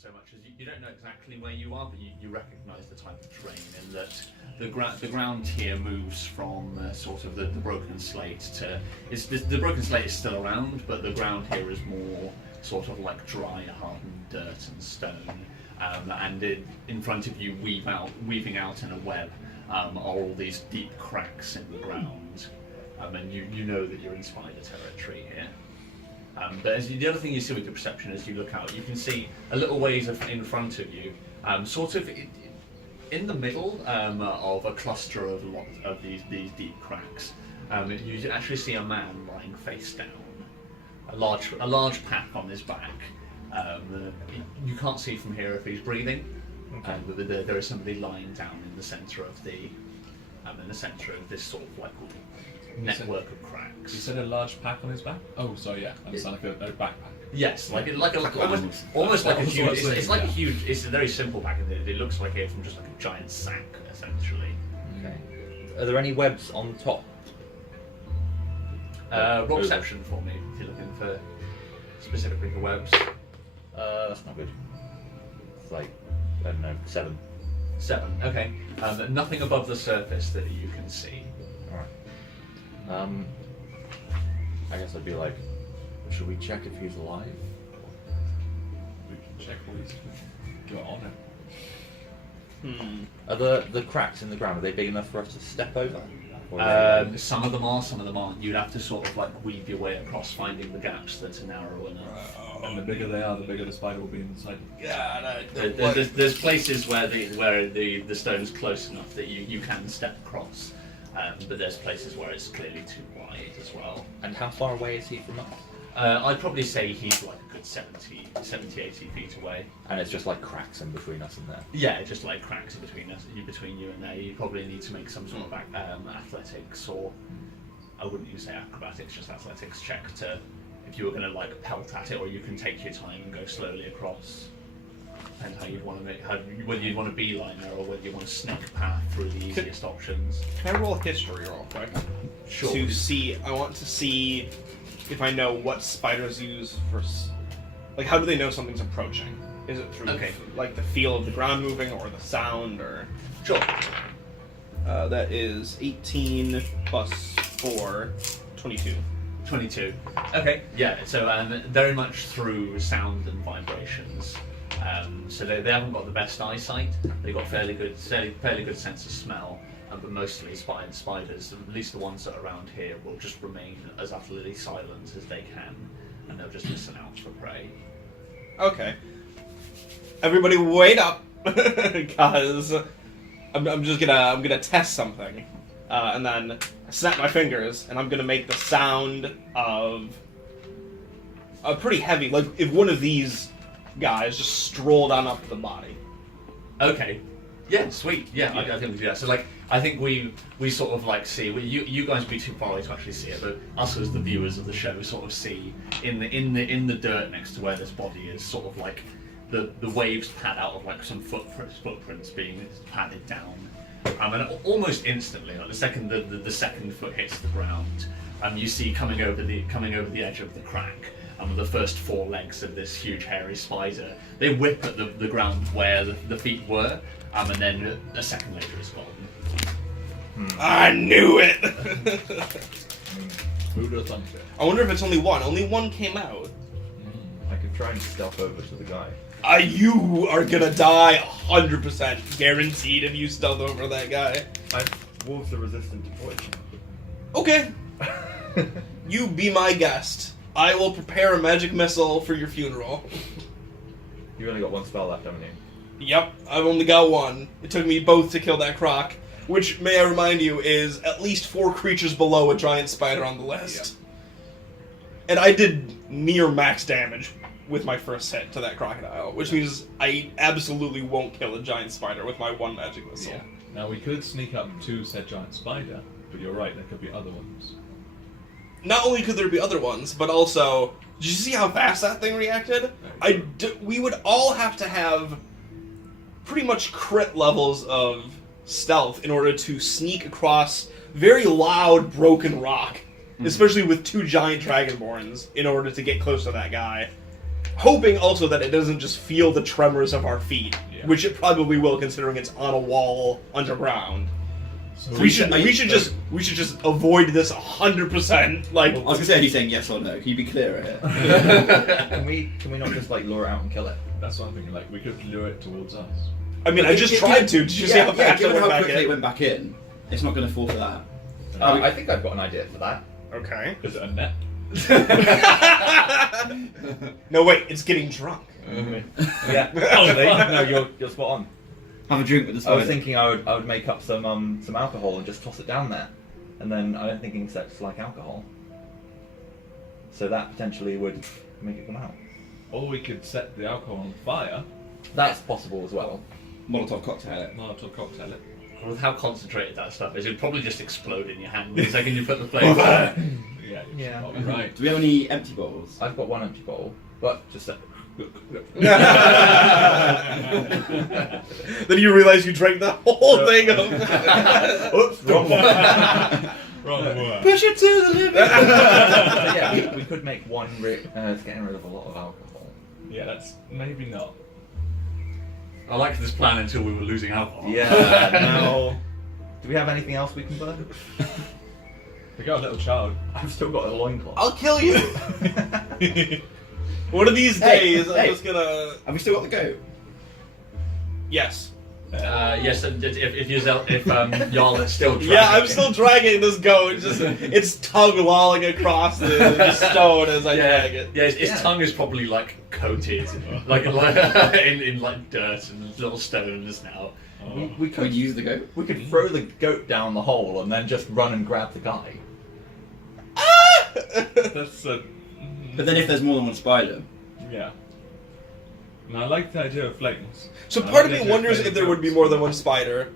so much as you don't know exactly where you are, but you recognise the type of terrain in that the ground here moves from sort of the broken slate to the broken slate is still around, but the ground here is more sort of like dry, hardened dirt and stone, and in front of you, weaving out in a web, are all these deep cracks in the ground, and you know that you're in spider territory here. But the other thing you see with your perception as you look out, you can see a little ways in front of you, sort of in the middle of a cluster of these deep cracks. You actually see a man lying face down, a large pack on his back. You can't see from here if he's breathing, okay. But there is somebody lying down in the centre of this sort of like network of cracks. You said a large pack on his back? Oh, sorry, yeah. I understand, like a backpack. Yes, almost like a huge. It's like a huge. It's a very simple pack. It looks like it from just like a giant sack, essentially. Okay. Are there any webs on top? Roll perception for me if you're looking for specifically the webs. That's not good. It's like, I don't know, 7. 7. Okay. Nothing above the surface that you can see. Alright. I guess I'd be like, should we check if he's alive? We can check what he's got on him. Are the cracks in the ground, are they big enough for us to step over? Some of them are, some of them aren't. You'd have to sort of like weave your way across, finding the gaps that are narrow enough. And the bigger they are, the bigger the spider will be inside. There's places where the stone's close enough that you can step across, but there's places where it's clearly too wide as well. And how far away is he from us? I'd probably say he's like a good 70, 80 feet away. And it's just like cracks in between us and there? Yeah, just like cracks between you and there. You probably need to make some sort of athletics, or I wouldn't even say acrobatics, just athletics check to, if you were going to like pelt at it, or you can take your time and go slowly across. Depends how you'd want to whether you'd want to beeline there or whether you want to snake a path through the easiest options. Can I roll a history real quick? Sure. I want to see if I know what spiders use for, like, how do they know something's approaching? Is it through like the feel of the ground moving, or the sound, or? Sure. That is 18 plus 4, 22. 22. Okay, yeah, so very much through sound and vibrations. So they haven't got the best eyesight. They've got fairly good sense of smell, but mostly spiders, at least the ones that are around here, will just remain as utterly silent as they can, and they'll just listen out for prey. Okay. Everybody, wait up, because I'm gonna test something, and then snap my fingers, and I'm gonna make the sound of a pretty heavy, like if one of these guys just strolled on up the body. Okay. Yeah, sweet. Yeah, I think we do that. So like, I think we sort of like see, you guys would be too far away to actually see it, but us as the viewers of the show sort of see in the dirt next to where this body is, sort of like the waves pad out of like some footprints being padded down, and almost instantly, like the second the second foot hits the ground, you see coming over the edge of the crack. The first 4 legs of this huge hairy spider, they whip at the ground where the feet were, and then a second later it's gone. I knew it! Who would have thunk it? I wonder if it's only one. Only one came out. I could try and stealth over to the guy. You are gonna die 100% guaranteed if you stealth over that guy. Wolves are resistant to poison. Okay. You be my guest. I will prepare a magic missile for your funeral. You've only got 1 spell left, haven't you? Yep, I've only got 1. It took me both to kill that croc, which, may I remind you, is at least 4 creatures below a giant spider on the list. Yep. And I did near max damage with my first hit to that crocodile, which means I absolutely won't kill a giant spider with my 1 magic missile. Yeah. Now we could sneak up to said giant spider, but you're right, there could be other ones. Not only could there be other ones, but also, did you see how fast that thing reacted? We would all have to have pretty much crit levels of stealth in order to sneak across very loud, broken rock, especially with 2 giant dragonborns, in order to get close to that guy. hoping also that it doesn't just feel the tremors of our feet, Yeah. which it probably will, considering it's on a wall underground. So We should just avoid this 100%. Like, I was gonna say, are you saying yes or no? Can you be clearer here? Can we not just like lure it out and kill it? That's what I'm thinking. Like we could lure it towards us. I mean, I just tried to. Did you see how fast it given went how back quickly it in? went back in, it's not gonna fall for that. I think I've got an idea for that. Okay. Is it a net? No, wait, it's getting drunk. Yeah. No, you're spot on. Have a drink with the I spider. was thinking I would make up some alcohol and just toss it down there, and then I don't think insects like alcohol, so that potentially would make it come out. Or we could set the alcohol on fire. That's possible as well. Molotov cocktail it. Molotov cocktail it. With how concentrated that stuff is, it'd probably just explode in your hand the second you put the flame on. Yeah. Yeah. Probably right. Do we have any empty bottles? I've got one empty bottle, but just Then you realize you drank the whole thing of. oops, wrong one. Wrong word. Push it to the limit! Yeah, we could make one getting rid of a lot of alcohol. Yeah, that's maybe not. I liked this plan until we were losing alcohol. Yeah. No. Do we have anything else we can burn? We got a little child. I've still got a loincloth. I'll kill you! One of these Hey, days, I'm hey. just gonna. Have we still got the goat? Yes. Yes, and if Jarl is still dragging Yeah, I'm it. still dragging this goat. It's just its tongue lolling across the stone as I drag it. Yeah, its Yeah. tongue is probably like coated, like in like dirt and little stones now. Oh. We Can we could use the goat? we could throw the goat down the hole and then just run and grab the guy. That's a. But then if there's more than one spider, Yeah. And I like the idea of flames. So I part of like me the wonders idea if there would be more than one spider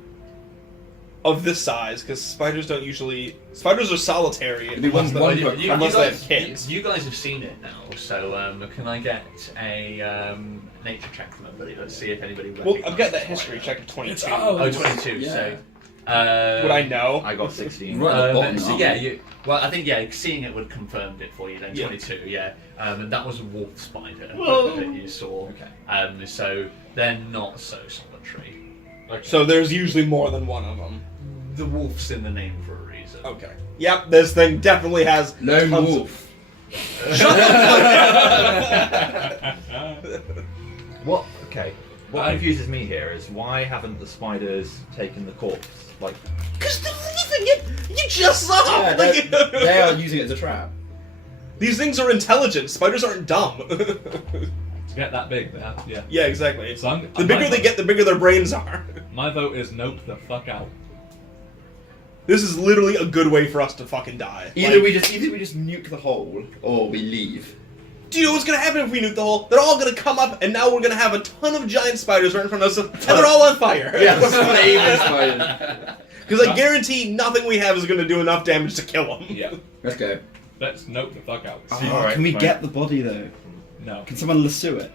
of this size, because spiders don't usually. Spiders are solitary. It'd be one- unless one they- per You unless they guys, have kids. you guys have seen it now, so can I get a nature check from everybody? Let's see if anybody. Well, I've got that recognises history it. check at 22. Oh, 22. Yeah. So. Would I know? I got 16. Right. at the bottom, So aren't yeah, we? well, I think seeing it would confirmed it for you then. Yeah. 22, yeah, and that was a wolf spider Whoa. that you saw. Okay. So they're not so solitary. So there's usually more than one of them. The wolf's in the name for a reason. Okay. Yep, this thing definitely has lone tons of- wolf. What? Okay. What confuses me here is why haven't the spiders taken the corpse? Like, Because they're leaving it! You just saw! Yeah, Like- they are using it as a trap. These things are intelligent. Spiders aren't dumb. To get that big, they have, yeah. Yeah, exactly. So I'm- The bigger they get, the bigger their brains are. My vote is nope the fuck out. This is literally a good way for us to fucking die. Either Like, we just nuke the hole, or we leave. do you know what's gonna happen if we nuke the hole? They're all gonna come up, and now we're gonna have a ton of giant spiders right in front of us, and they're all on fire. Flaming spiders. Because I guarantee nothing we have is gonna do enough damage to kill them. Yeah. Let's go. Let's nope the fuck out. Oh, alright, can we fine. get the body though? No. Can someone lasso it?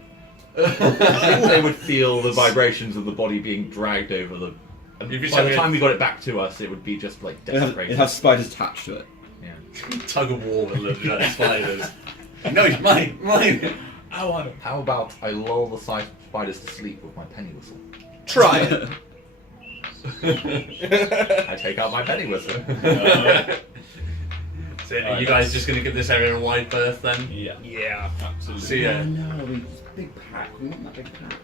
I think they would feel the vibrations of the body being dragged over the. By the time we got it back to us, it would be just like desecrated. It has spiders attached to it. Yeah. Tug of war with the giant spiders. No, it's mine. I want it. How about I lull the spiders to sleep with my penny whistle? Try it. I take out my penny whistle. So are you guys just going to give this area a wide berth then? Yeah. Yeah. Absolutely. So yeah. No, big pack. We want that big pack.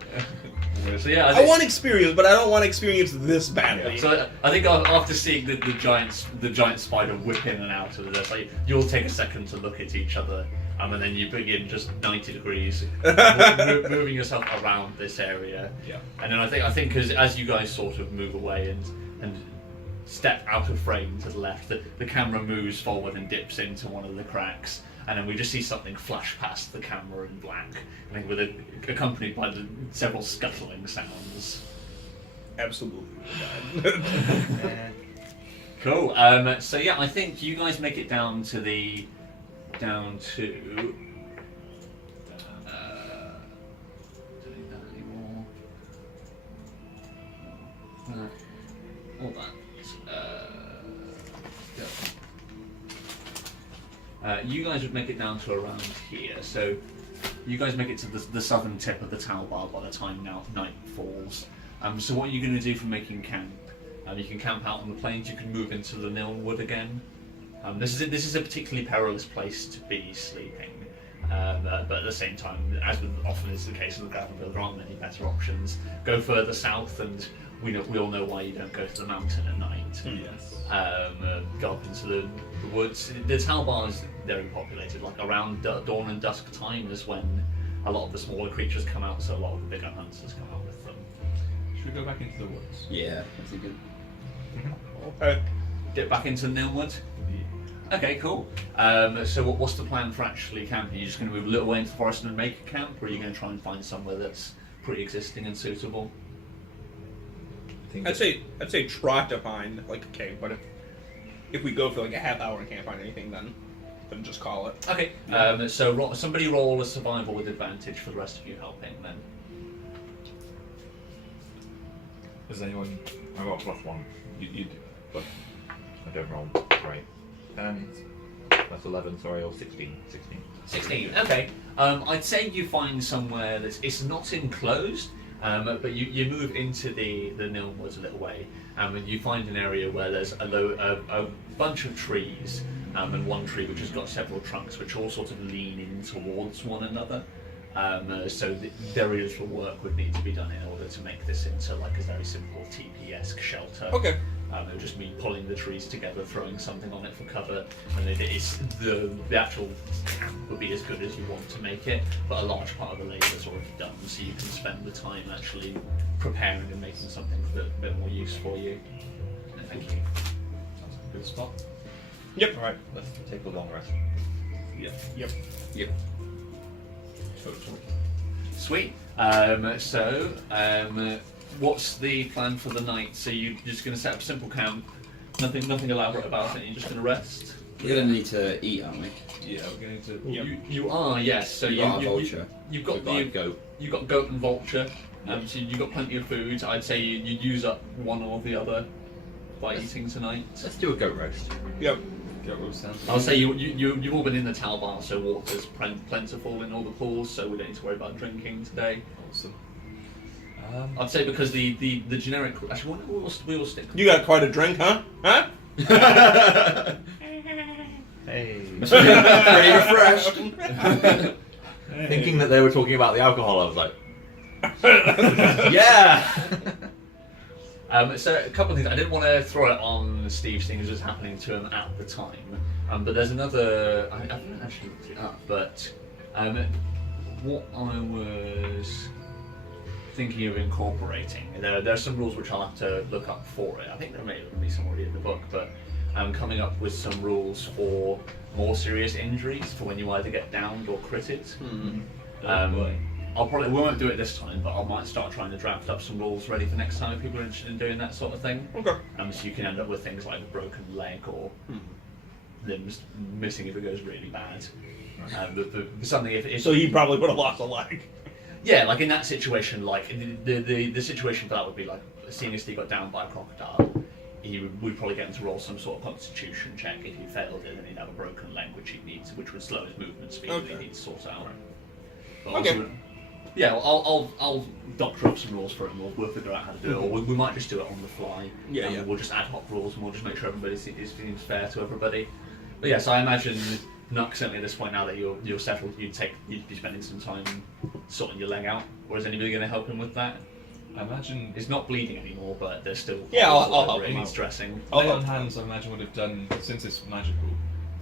So yeah, I want experience, but I don't want experience this badly. So I think after seeing the giant spider whip in and out of this, like, you'll take a second to look at each other, and then you begin just 90 degrees, moving yourself around this area. Yeah. And then I think as you guys sort of move away and step out of frame to the left, the camera moves forward and dips into one of the cracks. And then we just see something flash past the camera in black, I think accompanied by several scuttling sounds. Absolutely. Cool. So yeah, I think you guys make it down to. Don't need that anymore. All that. You guys would make it down to around here. So You guys make it to the southern tip of the Tower Bar by the time night falls. So what are you going to do for making camp? You can camp out on the plains. You can move into the Nilnwood again. This is a particularly perilous place to be sleeping. But at the same time, as often is the case in the Gravenville, there aren't many better options. Go further south, and we all know why you don't go to the mountain at night. Yes. Go up into the woods. The Tower Bar is very populated. Like around dawn and dusk time is when a lot of the smaller creatures come out, so a lot of the bigger hunters come out with them. Should we go back into the woods? Yeah, that's a good. Okay. Get back into Nilnwood. Okay, cool. So what's the plan for actually camping? Are you just going to move a little way into the forest and make a camp, or are you going to try and find somewhere that's pre-existing and suitable? I think I'd say try to find like a cave, but if we go for like a half hour and can't find anything, then just call it. Okay. So somebody roll a survival with advantage for the rest of you helping then. Does anyone? I got +1. You do. But I don't roll great. That's 11, sorry, or 16. 16. Okay. I'd say you find somewhere it's not enclosed, but you move into the Nilnwoods a little way, and you find an area where there's a bunch of trees, and one tree which has got several trunks which all sort of lean in towards one another. So very little work would need to be done in order to make this into like a very simple TP-esque shelter. Okay. It would just mean pulling the trees together, throwing something on it for cover, and the actual camp would be as good as you want to make it, but a large part of the labour is already done, so you can spend the time actually preparing and making something for a bit more use for you. Thank you. Sounds like a good spot. Yep. Alright, let's take a long rest. Yep. Sweet. What's the plan for the night? So you're just going to set up a simple camp, nothing elaborate about it, and you're just going to rest? We're gonna need to eat, aren't we? Yeah, we're going to. You are, yes. So We've got a vulture. You've got goat. You've got goat and vulture. So you've got plenty of food. I'd say you'd use up one or the other by eating tonight. Let's do a goat roast. Yep. Goat roast sounds. I'll say you've all been in the Tower Bar, so water's plentiful in all the pools, so we don't need to worry about drinking today. Awesome. I'd say because the generic. Actually, we all stick. You got quite a drink, huh? Huh? Hey. Pretty refreshed. Thinking that they were talking about the alcohol, I was like, yeah! So a couple of things. I didn't want to throw it on Steve's thing as was happening to him at the time. But there's another. I haven't actually looked it up, but what I was thinking of incorporating. There are some rules which I'll have to look up for it. I think there may even be some already in the book, but I'm coming up with some rules for more serious injuries for when you either get downed or critted. We won't do it this time, but I might start trying to draft up some rules ready for next time if people are interested in doing that sort of thing. Okay. So you can end up with things like a broken leg or limbs missing if it goes really bad. Something if So he probably would have lost a leg. yeah, like in that situation, like the situation for that would be like seeing as he got down by a crocodile, we'd probably get him to roll some sort of constitution check. If he failed it, then he'd have a broken leg, which would slow his movement speed. Okay. That he'd sort out. But Okay. also, yeah, well, I'll doctor up some rules for him. We'll figure out how to do it, or we might just do it on the fly. Yeah. We'll just ad hoc rules, and we'll just make sure everybody seems fair to everybody. But yes, I imagine. Not certainly at this point now that you're settled, you'd be spending some time sorting your leg out. Or is anybody going to help him with that? I imagine. It's not bleeding anymore, but there's still. Yeah, I'll help really him needs out. dressing. Lay on hands, I imagine, would have done, since it's magical,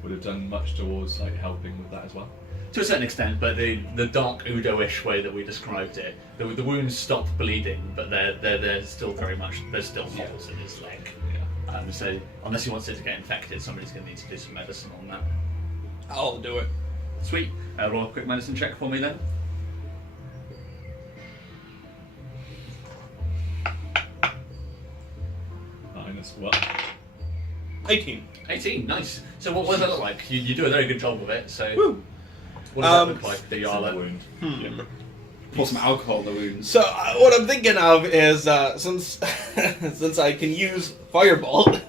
would have done much towards like helping with that as well. To a certain extent, but the dark Udo-ish way that we described it, the wounds stopped bleeding, but they're still very much there's still holes in his leg. Yeah. So unless he wants it to get infected, somebody's going to need to do some medicine on that. I'll do it. Sweet. Roll a quick medicine check for me then. Minus what? 18. 18, nice. So what does that look like? You do a very good job of it, so... Woo. What does that look like, the it's in the Yarla? wound. Pour some alcohol in the wounds. So what I'm thinking of is since since I can use Firebolt,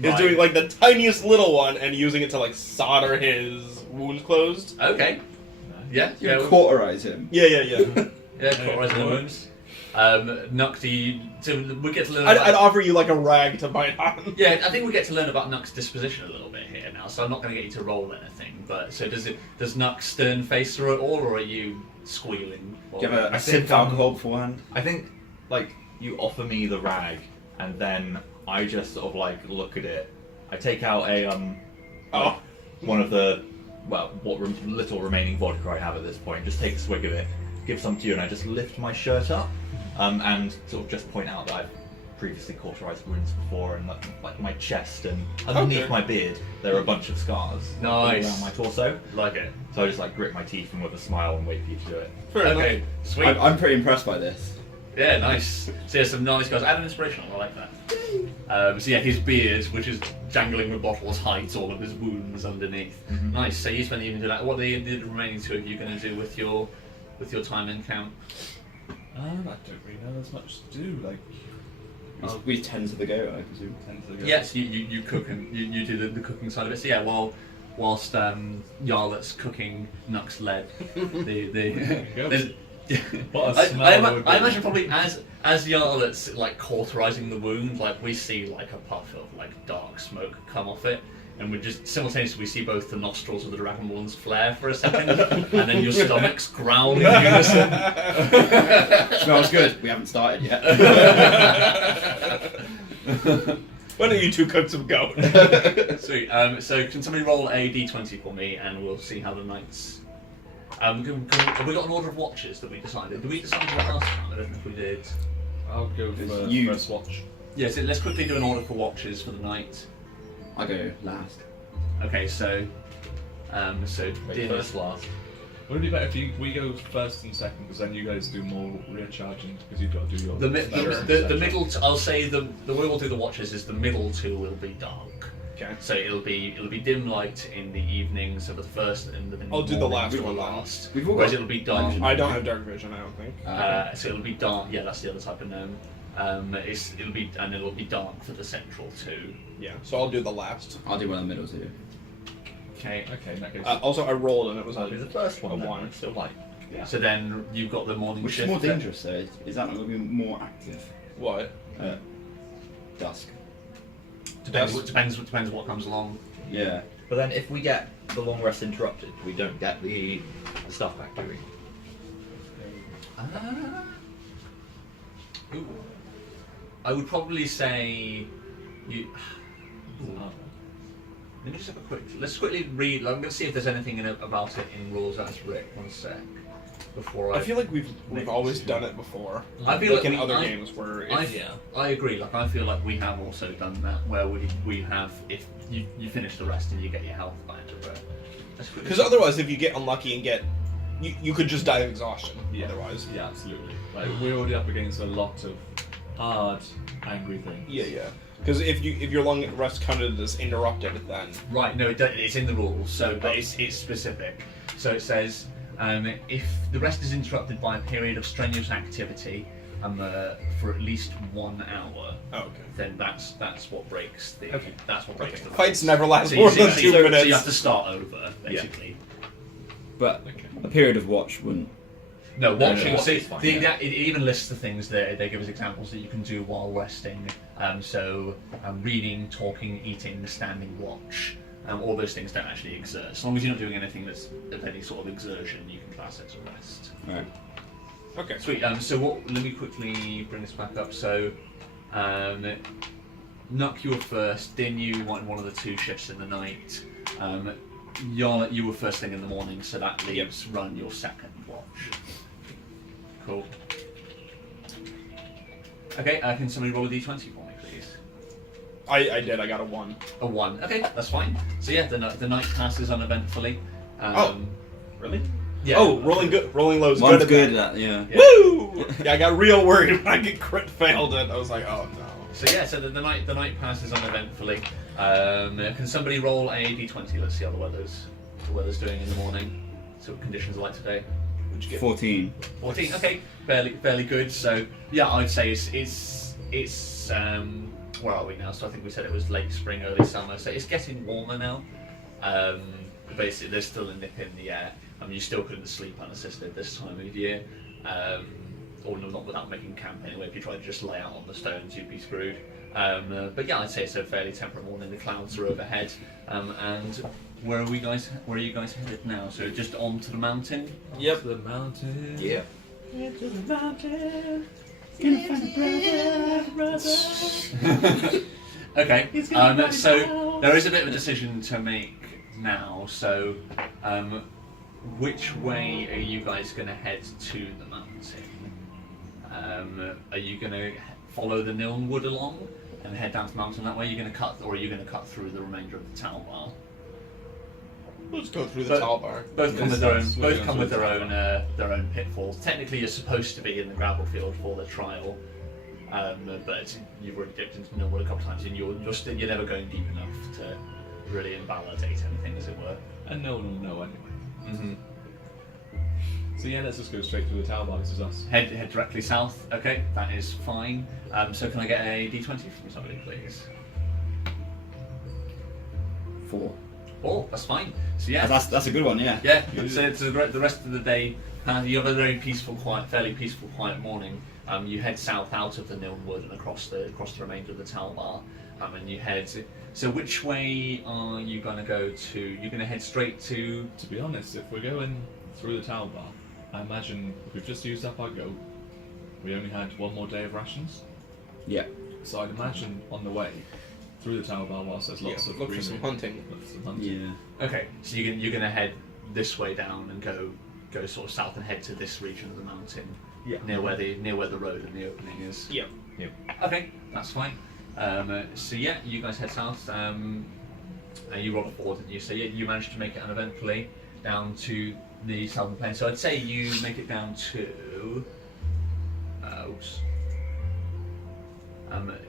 is Right. doing like the tiniest little one and using it to like solder his wounds closed. Okay. Yeah, You yeah, can cauterize him. Yeah. yeah, cauterizing the wounds. Nuck, we get to learn. I'd offer you like a rag to bite on. Yeah, I think we get to learn about Nuck's disposition a little bit here now. So I'm not going to get you to roll anything. But so does Nuck stern face through it all, or are you squealing? Do you have I a sip think, of alcohol beforehand? I think, like, you offer me the rag, and then I just sort of like look at it. I take out a one of the what little remaining vodka I have at this point. Just take a swig of it, give some to you, and I just lift my shirt up, and sort of just point out that I've previously cauterized wounds before, and like my chest and underneath Okay. my beard there are a bunch of scars all Nice. around my torso. Like it. So I just like grit my teeth and with a smile and wait for you to do it. Fair enough. Okay, sweet. I'm pretty impressed by this. Yeah, nice. So yeah, some nice guys. Add an inspirational. I like that. So yeah, his beard, which is jangling with bottles, hides all of his wounds underneath. Nice. So you spend the evening doing that. What are the remaining two of you going to do with your time in camp? I don't really know. There's much to do. Like, We tend to the go, I presume. tend to go. Yes, you cook and you do the cooking side of it. So yeah, whilst Yarlet's cooking Nuck's lead, you go. there's- What a smell it would be. I imagine probably as Yarlet's like cauterizing the wound, like we see like a puff of like dark smoke come off it, and we just simultaneously we see both the nostrils of the dragonborns flare for a second, and then your stomachs growl in unison. Smells good. We haven't started yet. Why don't you two cook some goat? Sweet. So can somebody roll a d20 for me, and we'll see how the nights. Have we got an order of watches that we decided? Did we decide that last time? I don't know if we did. I'll go for You- first watch. Yeah, so let's quickly do an order for watches for the night. I go last. Okay, so Wait, dinner. first, last. Would it be better if we go first and second, because then you guys do more recharging, because you've got to do your The section. middle. I'll say the way we'll do the watches is the middle two will be dark. Okay. So it'll be dim light in the evening. So the first and the I'll do the morning last will one then. last. We've all Whereas got it'll be dark. vision. I don't have dark vision, I don't think. So it'll be dark. Yeah, that's the other type of gnome. It'll be dark for the central two. Yeah, so I'll do the last. I'll do one in the middle too. Okay. Okay, in that case. Also, I rolled and it was I'll do the first one. a then, one. it's still light. Yeah. So then you've got the morning Which is shift. more dangerous though? Is that not going to be more active? What? Dusk. Depends what comes along. Yeah. But then if we get the long rest interrupted, we don't get the stuff back, do we? Ooh. I would probably say you. Let me just have a quick. Let's quickly read. I'm going to see if there's anything about it in rules as written. One sec. Before I feel like we've make always it. done it before. I feel like like in we- other I- games where if, I agree. Like I feel like we have also done that where we have if you finish the rest and you get your health back. But because otherwise, if you get unlucky and get, you could just die of exhaustion. Yeah. Otherwise. Yeah, absolutely. Like, we're already up against a lot of hard, angry things. Yeah. Because if your long rest counted as interrupted, then Right, no, it's in the rules, so but it's specific. So it says if the rest is interrupted by a period of strenuous activity for at least 1 hour, okay. then that's what breaks the Okay. that's what breaks the Fights rules. never last So more you, than so 2 you- minutes. So you have to start over, basically. But Okay. a period of watch wouldn't. No, watching. watch See, is fine, yeah. it even lists the things there. They give us examples that you can do while resting. Reading, talking, eating, standing watch. All those things don't actually exert. As long as you're not doing anything that's of any sort of exertion, you can class it as a rest. Right. Okay. Sweet. Let me quickly bring this back up. So, Nuck, you were first. Din, you went one of the 2 shifts in the night. Yarlet, you were first thing in the morning. So that leaves Run your second watch. Cool. Okay, can somebody roll a d20 for me, please? I did. I got a 1. A 1. Okay, that's fine. So yeah, the night passes uneventfully. Really? Yeah. Oh, rolling low is One's good. good at that, yeah. Woo! Yeah, I got real worried when I get crit failed it. I was like, oh no. So yeah, so the night passes uneventfully. Can somebody roll a d20? Let's see how the weather's doing in the morning. See what conditions are like today. What'd you get? 14. 14. Okay, fairly good. So yeah, I'd say it's where are we now? So I think we said it was late spring, early summer. So it's getting warmer now. Basically, there's still a nip in the air. You still couldn't sleep unassisted this time of year, or not without making camp anyway. If you tried to just lay out on the stones, you'd be screwed. But yeah, I'd say it's a fairly temperate morning. The clouds are overhead, and where are you guys headed now? So just onto the mountain. Yep. To the mountain. Yeah. Into the mountain. Gonna find a brother. Okay. So there is a bit of a decision to make now. So, which way are you guys going to head to the mountain? Are you going to follow the Niln Wood along and head down to the mountain that way? Are you going to cut, or are you going to cut through the remainder of the Talbar? Let's go through the Talbar. Both come with their own Yes, their own pitfalls. Technically, you're supposed to be in the gravel field for the trial, but you've already dipped into the Niln Wood a couple of times, and you're never going deep enough to really invalidate anything, as it were. And no one will know anyway. Mm-hmm. So yeah, let's just go straight through the Talbar. This is us. Head directly south. Okay, that is fine. So can I get a D20 from somebody, please? 4. Oh, that's fine. So yeah, That's a good one, yeah. yeah. So it's the rest of the day. You have a very peaceful, fairly peaceful, quiet morning. You head south out of the Niln Wood and across the remainder of the Talbar, and you head. So which way are you going to go to? You're going to head straight to. To be honest, if we're going through the Talbar, I imagine if we've just used up our goat, we only had one more day of rations. Yeah. So I'd imagine on the way through the Talbar, whilst there's lots of Look for some greenery, hunting. look for some hunting. Yeah. Okay, so you're going to head this way down and go sort of south and head to this region of the mountain, near where the road and the opening is. Yep. Okay, that's fine. So yeah, you guys head south. You rolled a 4, didn't you? So yeah, you managed to make it uneventfully down to the southern plain. So I'd say you make it down to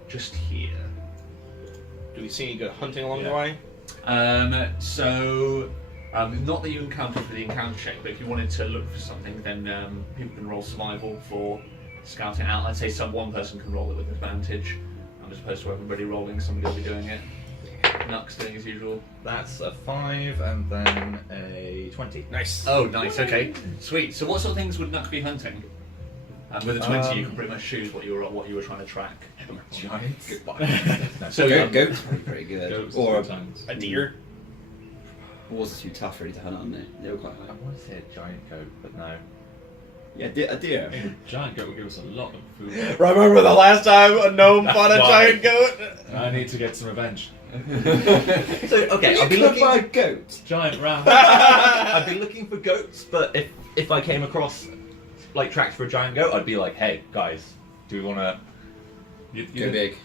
just here. Do we see any good hunting along the Yeah. way? Not that you encountered for the encounter check, but if you wanted to look for something, then people can roll survival for scouting out. I'd say one person can roll it with advantage, as opposed to everybody rolling. Somebody will be doing it. Nux doing as usual. That's a 5 and then a 20. Nice. Oh, nice. Okay, sweet. So, what sort of things would Nux be hunting? With a 20, you can pretty much choose what you were trying to track. Giants. So, Goats are pretty good. Goats Or sometimes. A deer. was too tough really to hunt on it. They were quite I high. want to say a giant goat, but no. Yeah, a deer. A giant goat will give us a lot of food. Remember the last time a gnome fought a Why? giant goat? I need to get some revenge. So okay, You I'll be could looking. buy a goat. Giant ram. I'd be looking for goats, but if I came across like tracks for a giant goat, I'd be like, hey guys, do we want to Go big.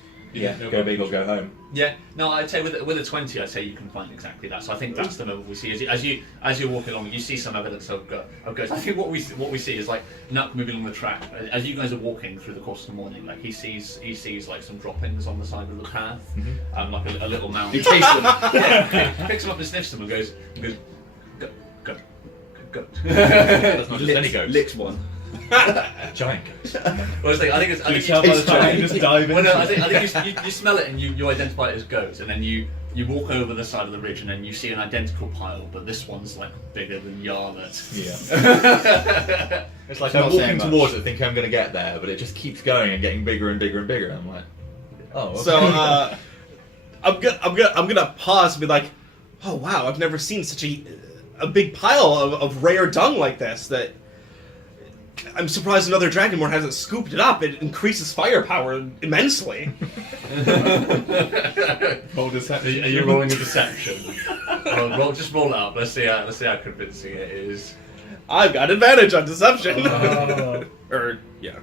go big or go home? yeah, no, I'd say with a 20, I'd say you can find exactly that. So I think that's the moment we see as you're walking along, you see some evidence of ghosts. I think what we see is like Nuck moving along the track. As you guys are walking through the course of the morning, like he sees like some droppings on the side of the path, like a little mound. You taste them. Yeah, he picks them up and sniffs them and goes, go. That's not just any goat. Licks one. Giant goat. Well, I think Can you tell by the tastes time giant. you just dive in? Well, no, I think you smell it and you identify it as goat, and then you walk over the side of the ridge and then you see an identical pile, but this one's like bigger than Yarnet. Yeah. It's like Not I'm saying walking much. towards it, thinking I'm going to get there, but it just keeps going and getting bigger and bigger and bigger. And I'm like, oh. Okay. So I'm gonna pause and be like, oh wow, I've never seen such a big pile of rare dung like this. That I'm surprised another Dragonborn hasn't scooped it up. It increases firepower immensely. Roll Are deception. you rolling a deception? Just roll it up. Let's see how convincing it is. I've got advantage on deception. Oh. Or yeah,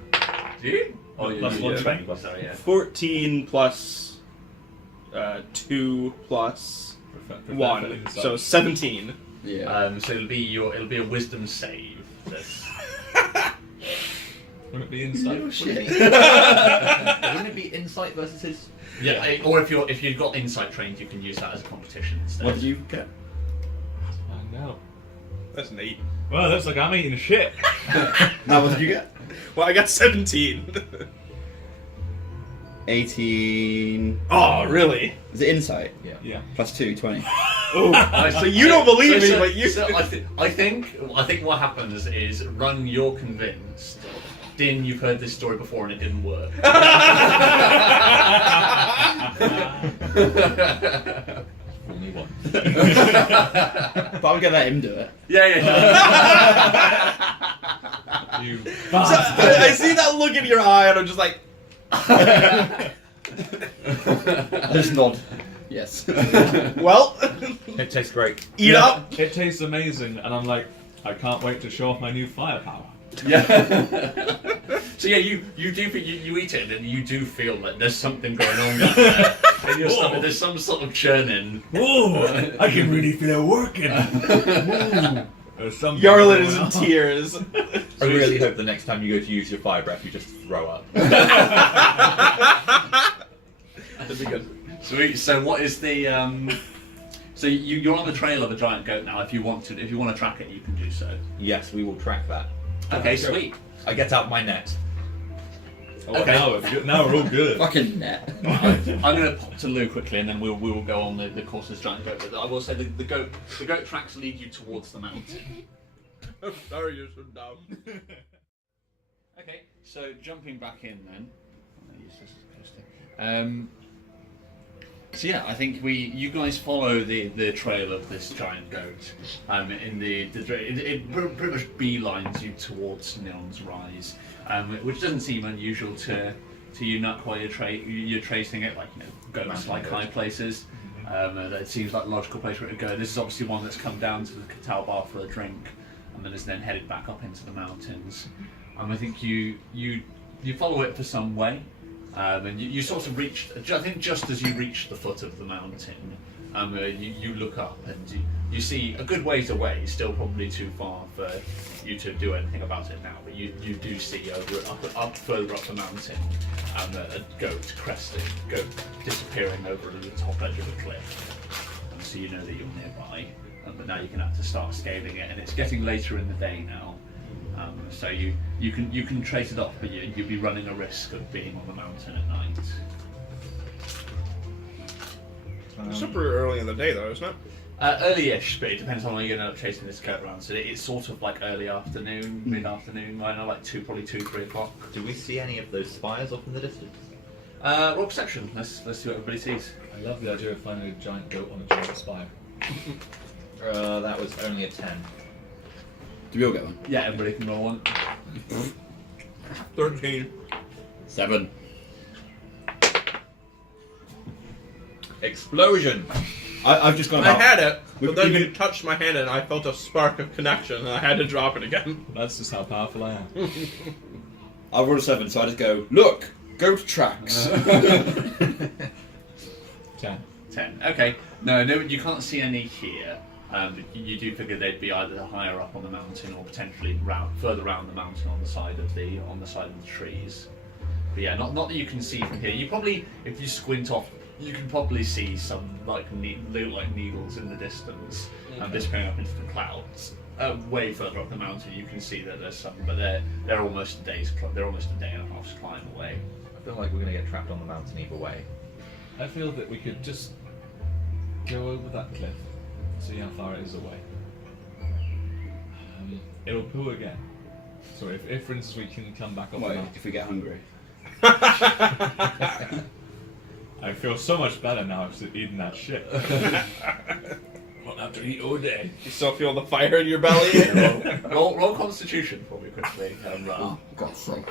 Do you? Oh, Plus you one. 20 plus, sorry, yeah. 14 plus 2 plus 1, so 17. Yeah. So it'll be a wisdom save. That's, Wouldn't it be insight? Wouldn't it be insight versus his? yeah, or if you've got insight trained, you can use that as a competition instead. What did you get? I know. That's an 8. Well, looks like I'm eating shit. Now what did you get? Well, I got 17. 18. Oh, really? Is it insight? Yeah. Plus 2, 20. So you don't believe me, but you. So I think what happens is, Run, you're convinced. Din, you've heard this story before and it didn't work. Fool me once. But I'm gonna let him do it. Yeah. You So, I see that look in your eye, and I'm just like, I just nod. Yes. well, It tastes great. eat up. It tastes amazing, and I'm like, I can't wait to show off my new firepower. Yeah. So yeah, you do you eat it and you do feel like there's something going on down there in your stomach. There's some sort of churning. Whoa! I can really feel it working. Yarlin is in tears. I really hope the next time you go to use your fire breath, you just throw up. That'd be good. Sweet. So what is the So you're on the trail of a giant goat now. If you want to track it, you can do so. Yes, we will track that. Okay, sweet. I get out my net. Oh, Okay. now we're all good. Fucking net. I'm going to pop to Lou quickly, and then we will go on the course of this giant goat. But I will say the goat tracks lead you towards the mountain. I'm sorry, you're so dumb. Okay, so jumping back in then. So yeah, I think you guys follow the trail of this giant goat. It pretty much beelines you towards Niln's Rise, which doesn't seem unusual to you, Nuck, while you're tracing it, like, you know, goats like high places. It seems like a logical place for it to go. This is obviously one that's come down to the Catal Bar for a drink, and then is then headed back up into the mountains. I think you follow it for some way. And you sort of reached, I think just as you reach the foot of the mountain, you look up and you see a good ways away, still probably too far for you to do anything about it now, but you do see up further up the mountain, a goat disappearing over the top edge of a cliff. And so you know that you're nearby, but now you're going to have to start scaling it, and it's getting later in the day now. So you can trace it off, but you'll be running a risk of being on the mountain at night. It's still pretty early in the day, though, isn't it? Early-ish, but it depends on when you're going to end up chasing this goat around. So it's sort of like early afternoon, mid-afternoon, right now, like probably 2-3 o'clock. Do we see any of those spires off in the distance? Roll perception. Let's see what everybody sees. I love the idea of finding a giant goat on a giant spire. That was only a 10. Do we all get one? Yeah, everybody can roll one. 13. 7. Explosion! I've just gone I about. had it, but We've then even- you touched my hand and I felt a spark of connection, and I had to drop it again. That's just how powerful I am. I rolled a 7, so I just go, look, goat tracks. 10. 10. Okay. No, you can't see any here. But you do figure they'd be either higher up on the mountain or potentially further around the mountain on the side of the trees. But yeah, not that you can see from here. You probably, if you squint off, you can probably see some look like needles in the distance, disappearing up into the clouds. Way further up the mountain, you can see that there's some, but they're almost a day and a half's climb away. I feel like we're going to get trapped on the mountain either way. I feel that we could just go over that cliff, see how far it is away. It'll poo again. So if for instance we can come back up the Wait, mountain. if we get hungry. I feel so much better now after eating that shit. Won't have to eat all day. You still feel the fire in your belly? roll Constitution for me quickly. Oh, God's sake.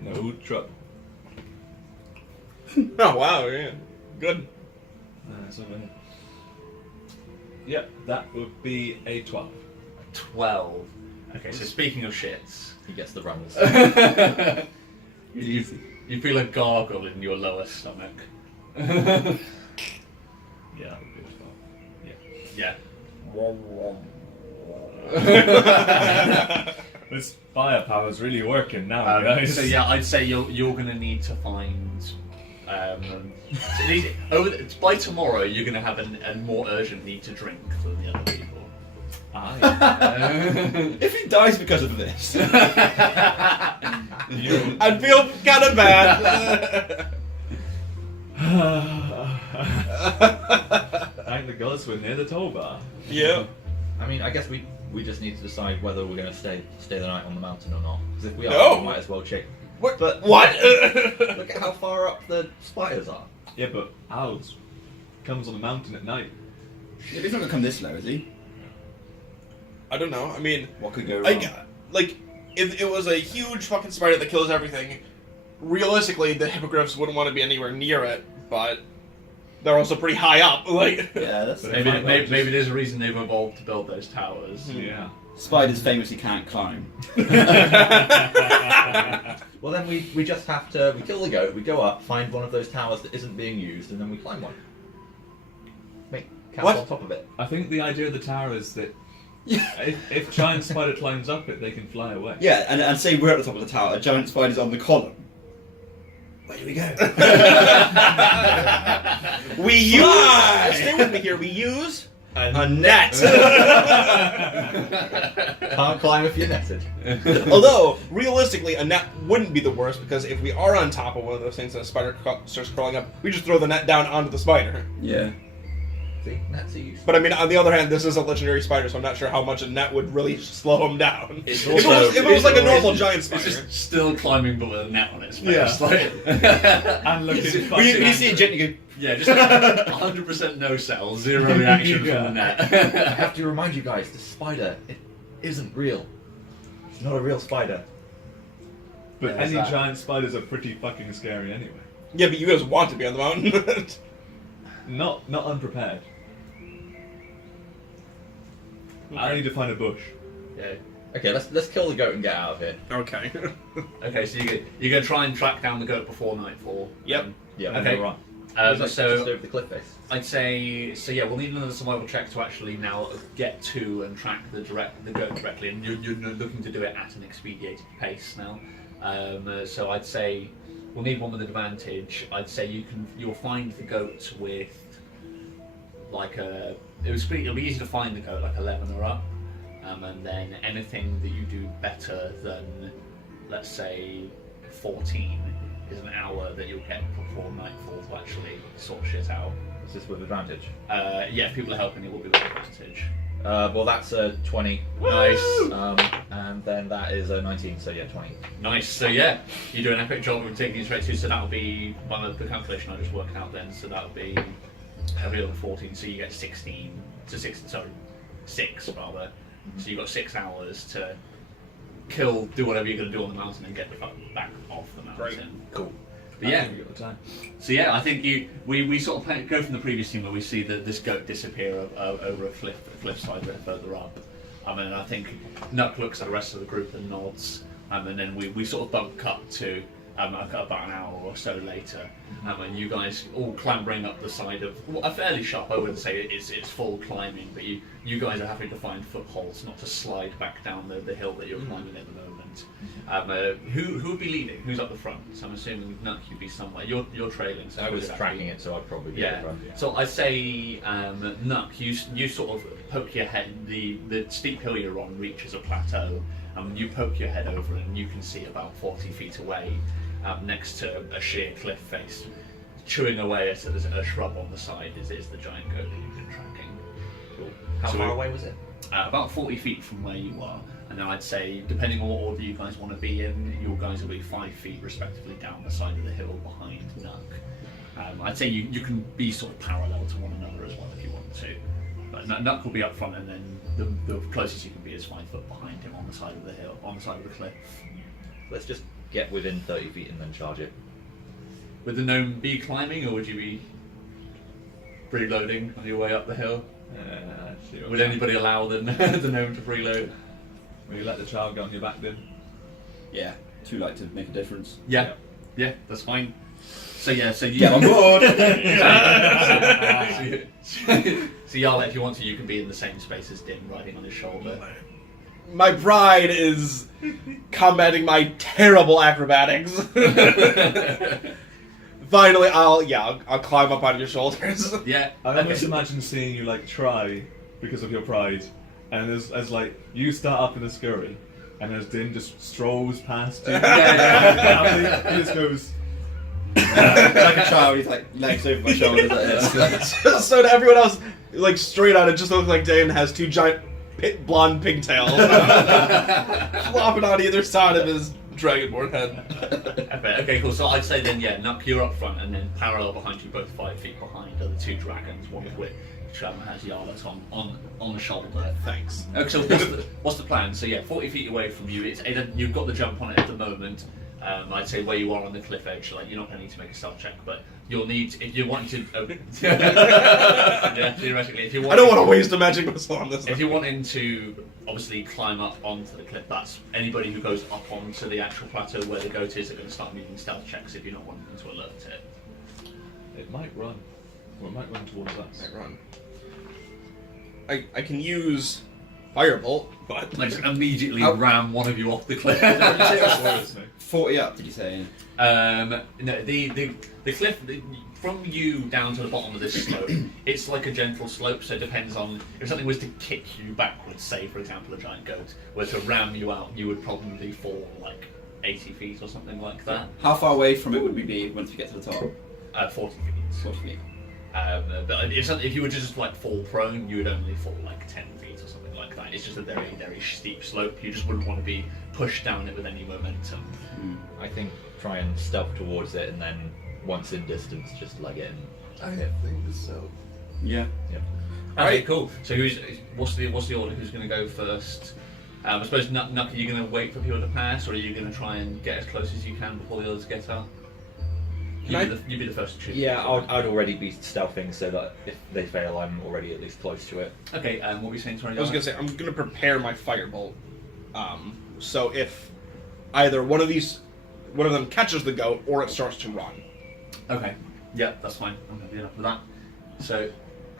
No trouble. Oh, wow, yeah. Good. Yep, that would be a 12. 12. Okay, so speaking of shits, He gets the runs. you feel a gargle in your lower stomach. Yeah, that would be a 12. Yeah. This firepower's really working now, guys. So yeah, I'd say you're going to need to find. By tomorrow, you're going to have a more urgent need to drink than the other people. Ah, yeah. If he dies because of this. I'd feel kind of bad. Thank the gods we're near the toll bar. Yeah. I mean, I guess we just need to decide whether we're going to stay the night on the mountain or not. Because if we are, No. we might as well check. What? But What? look at how far up the spiders are. Yeah, but Owls comes on the mountain at night. Yeah, he's not gonna come this low, is he? I don't know. I mean, What could go wrong? like, if it was a huge fucking spider that kills everything, realistically, the hippogriffs wouldn't want to be anywhere near it, but they're also pretty high up. Like, Yeah, that's Maybe there's a reason they've evolved to build those towers. Yeah. spiders famously can't climb. Well, then we just have to we kill the goat, we go up, find one of those towers that isn't being used, and then we climb one. Make camp What? on top of it. I think the idea of the tower is that if giant spider climbs up it, they can fly away. Yeah, and say we're at the top of the tower, a giant spider's on the column. Where do we go? we use. Fly! Stay with me here. We use A net. Can't climb if you're netted. Although, realistically, a net wouldn't be the worst because if we are on top of one of those things and a spider starts crawling up, we just throw the net down onto the spider. Yeah. See, nets are useful. But I mean, on the other hand, this is a legendary spider, so I'm not sure how much a net would really slow him down. It's If also- it was like a normal it's- giant It's spider. just still climbing but with a net on its face. Yeah. Like, And looking When fucking you see a jet, you go, yeah, just 100% no cell, zero reaction Yeah. from the I net. have to remind you guys, this spider, it isn't real. It's not a real spider. But Yeah, any that- giant spiders are pretty fucking scary anyway. Yeah, but you guys want to be on the mountain. Not unprepared. I need to find a bush. Yeah. Okay, let's kill the goat and get out of here. Okay. Okay, so you're going to try and track down the goat before nightfall. Yep. Yeah. Okay. Right. Just So over the cliff face. I'd say yeah. We'll need another survival check to actually now get to and track the goat directly, and you're looking to do it at an expedited pace now. So I'd say we'll need one with advantage. I'd say you'll find the goat with like it'll be easy to find the goat like 11 or up, and then anything that you do better than let's say 14 is an hour that you'll get before nightfall to actually sort shit out. Is this with advantage? Yeah, if people are helping, it will be with advantage. Well, that's a 20. Nice, And then that is a 19, so yeah, 20. nice. So yeah, you do an epic job of taking it straight to. So that'll be by the calculation I just worked out then. So that'll be over 14. So you get 16 to 6. Sorry, 6 rather. So you've got 6 hours to do whatever you're going to do on the mountain and get the fuck back off the mountain. Great. Cool. But yeah. We got the time. So yeah, I think we sort of go from the previous scene where we see this goat disappear over a cliffside a bit further up. And I think Nuck looks at the rest of the group and nods. And then we sort of bump cut to about an hour or so later. And you guys all clambering up the side of a fairly sharp. I wouldn't say it's full climbing, but you guys are having to find footholds not to slide back down the hill that you're climbing at the moment. Who would be leading? Who's up the front? So I'm assuming Nuck, you'd be somewhere. You're trailing. So I who was would that tracking be? it, so I'd probably be Yeah. at the front. So I'd say Nuck, you sort of poke your head. The steep hill you're on reaches a plateau, and you poke your head over, and you can see about 40 feet away, next to a sheer cliff face, chewing away at a shrub on the side is the giant goat that you've been tracking. Cool. How So far we- away was it? About 40 feet from where you are, and then I'd say, depending on what order you guys want to be in, your guys will be 5 feet respectively down the side of the hill behind Nuck. I'd say you can be sort of parallel to one another as well if you want to. But Nuck will be up front, and then the closest you can be is 5 foot behind him on the side of the hill, on the side of the cliff. Let's just get within 30 feet and then charge it. Would the gnome be climbing, or would you be preloading on your way up the hill? Would anybody allow the gnome to preload? Will you let the child go on your back then? yeah, too light to make a difference. Yeah, that's fine. So you Get on board! so Yarla, if you want to, you can be in the same space as Dim, riding on his shoulder. My pride is combating my terrible acrobatics. Finally, I'll climb up on your shoulders. Yeah. I almost okay. imagine seeing you like try because of your pride, and as like you start up in a scurry, And as Din just strolls past you, Yeah. he just goes. Like a child, he's like legs over my shoulders like this. So to everyone else, like straight out, it just looks like Dane has two giant blonde pigtails flopping on either side of his dragonborn head. Okay, cool. So I'd say then, yeah, Nuck, you're up front, and then parallel behind you, both 5 feet behind, are the 2 dragons, one of which has Yarla's on the shoulder. Thanks. Okay, so what's the plan? So yeah, 40 feet away from you. You've got the jump on it at the moment. I'd say where you are on the cliff edge, like you're not going to need to make a stealth check, but you'll need if you want to. Yeah, theoretically, if you want. I don't want to waste a magic missile on this. If you're wanting to obviously climb up onto the cliff, that's anybody who goes up onto the actual plateau where the goat is are going to start making stealth checks if you're not wanting to alert it. It might run. Or it might run towards us. Might run. I can use Firebolt, but Like immediately Oh. ram one of you off the cliff. Worries me. 40 up, did you say? No, the cliff from you down to the bottom of this slope. It's like a gentle slope, so it depends on if something was to kick you backwards. Say, for example, a giant goat were to ram you out, you would probably fall like 80 feet or something like that. How far away from it would we be once we get to the top? 40 feet. 40 feet. But if you were to just like fall prone, you would only fall like 10 feet or something like that. It's just a very, very steep slope. You just wouldn't want to be pushed down it with any momentum. I think try and stealth towards it, and then once in distance, just leg it in. I think so. Yeah. Okay, cool. So what's the order? Who's going to go first? I suppose Nuck, are you going to wait for people to pass, or are you going to try and get as close as you can before the others get up? You'd be the first to shoot. Yeah, I'd already be stealthing so that if they fail, I'm already at least close to it. Okay, what were you saying? Sorry, I was gonna say I'm gonna prepare my Firebolt. So if either one of them catches the goat or it starts to run. Okay, yeah, that's fine. I'm going to be enough for that. So,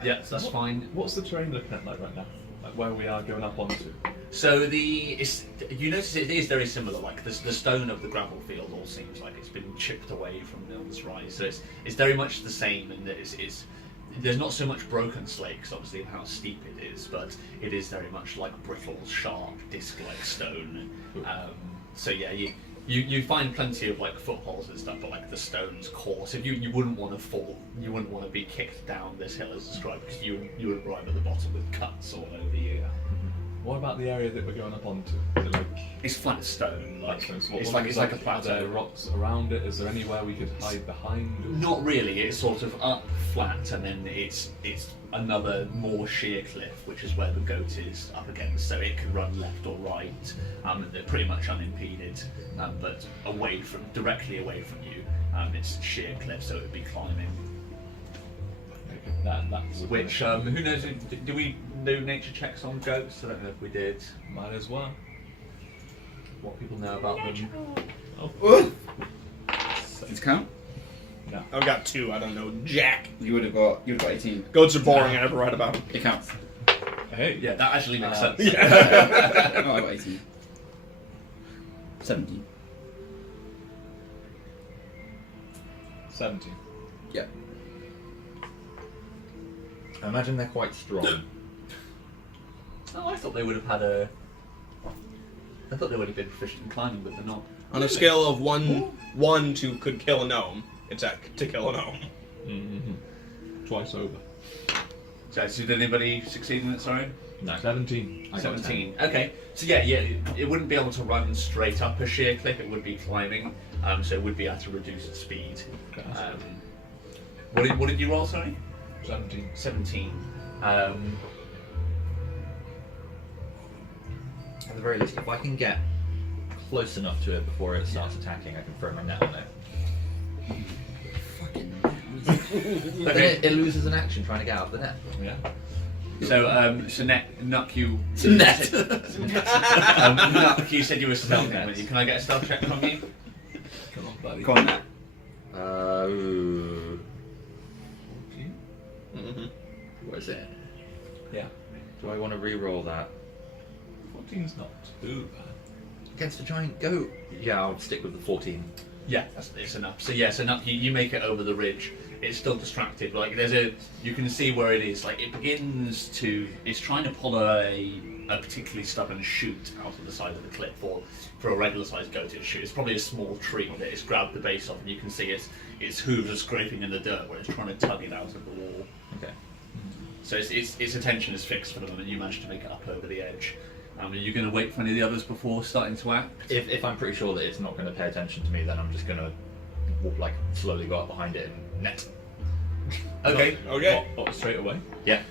yeah, that's fine. What's the terrain looking at like right now? Like where we are going up onto? So you notice it is very similar. Like the stone of the gravel field all seems like it's been chipped away from Mills Rise. So it's very much the same in that there's not so much broken slate, 'cause obviously of how steep it is, but it is very much like brittle, sharp, disc-like stone. So yeah, you find plenty of like footholds and stuff, but like the stone's coarse. If you wouldn't want to fall, you wouldn't want to be kicked down this hill as described, because you would arrive at the bottom with cuts all over you. What about the area that we're going up onto? Is it like It's flat stone, like so it's like a Are there plateau. rocks around it? Is there anywhere we could hide behind? Not really. It's sort of up flat, and then it's another more sheer cliff, which is where the goat is up against. So it can run left or right. They're pretty much unimpeded, but directly away from you, it's sheer cliff, so it would be climbing. That's Which who knows? Do we do nature checks on goats? I don't know if we did. might as well. What people know about them? Did it count? I've got 2. I don't know jack. You would have got 18. Goats are boring. I never write about them. It counts. Hey, Yeah, that actually makes sense. Oh, I got 18. 17. 17. Yeah. I imagine they're quite strong. Oh, I thought they would have had I thought they would have been proficient in climbing, but they're not. On a scale of 1 to could kill a gnome, it's at to kill a gnome. Mm-hmm. Twice over. So did anybody succeed in it? Sorry. No. 17. I got 17. Okay. So yeah, it wouldn't be able to run straight up a sheer cliff. It would be climbing. So it would be at a reduced speed. What did you roll? Sorry. 17. 17. At the very least, if I can get close enough to it before it starts attacking, I can throw my net on it. But then it loses an action trying to get out of the net. Yeah. So Nuck, you. Net. Nuck, you said you were stealthing, weren't you? Can I get a stealth check from you? Come on, buddy. Go on, Nat. 14? Mm-hmm. What is it? Yeah. Do I want to re-roll that? 14's not too bad. Against a giant goat? Yeah, I'll stick with the 14. Yeah, it's enough. So yeah, so Nuck, you make it over the ridge. It's still distracted. Like you can see where it is. Like it's trying to pull a a particularly stubborn shoot out of the side of the cliff, or for a regular sized goat to shoot. It's probably a small tree that it's grabbed the base of, and you can see its hooves are scraping in the dirt where it's trying to tug it out of the wall. Okay. So its attention is fixed for the moment. You managed to make it up over the edge. Are you going to wait for any of the others before starting to act? If I'm pretty sure that it's not going to pay attention to me, then I'm just going to like slowly go up behind it and net. Okay. Okay. What, straight away? Yeah.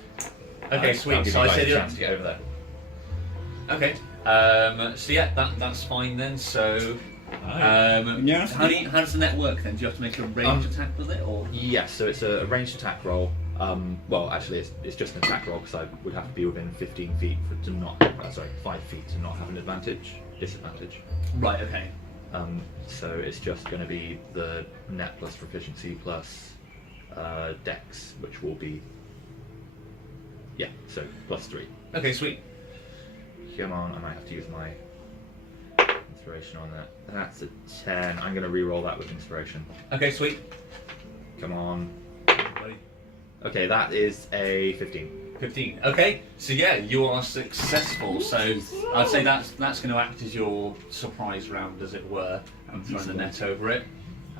Okay, That'll sweet. give So you I guys say a the chance to get over there. Okay. So yeah, that's fine then. So, Yeah. how does the net work then? Do you have to make a ranged attack with it, or? Yes, so it's a ranged attack roll. Well, actually, it's just an attack roll because I would have to be within 15 feet to not. 5 feet to not have an disadvantage. Right. Okay. So it's just going to be the net plus proficiency plus dex, which will be so +3. Okay. Sweet. Come on, I might have to use my inspiration on that. That's a 10. I'm going to re-roll that with inspiration. Okay. Sweet. Come on. Okay, that is a 15. 15. Okay. So yeah, you are successful. So I'd say that's going to act as your surprise round, as it were, and throwing the net over it.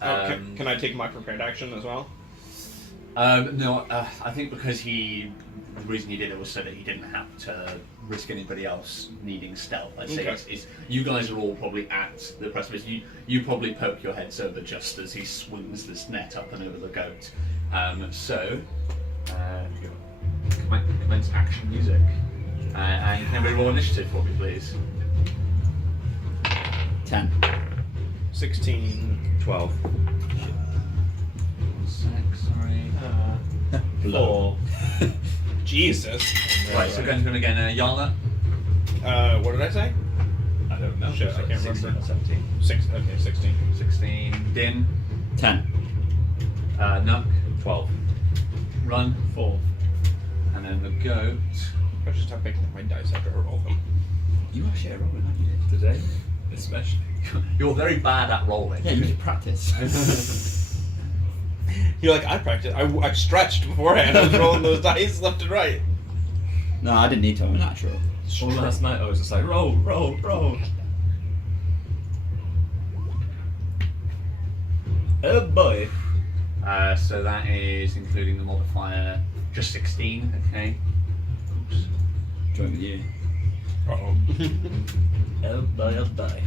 Can I take my prepared action as well? No, I think because the reason he did it was so that he didn't have to risk anybody else needing stealth. I'd say Okay. it's you guys are all probably at the precipice. You probably poke your heads over just as he swings this net up and over the goat. Commence action music. And can everybody roll initiative for me, please? 10. 16. 12. Sorry. 4. Jesus. Right, so going again, Yarla. What did I say? I don't know. Shit, I can't 16 remember. or 17. 16. 16. Din. 10. Nuck. 12. Run. 4. And then the goat. I just have to pick up my dice after I roll them. You actually are rolling, aren't you? Today, especially. You're very bad at rolling. Yeah, you should practice. You're like, I practiced. I stretched beforehand. I was rolling those dice left and right. No, I didn't need to. I'm a natural. Well, last night I was just like, roll. Oh boy. So that is including the modifier, just 16. Okay. Join with you. Oh boy.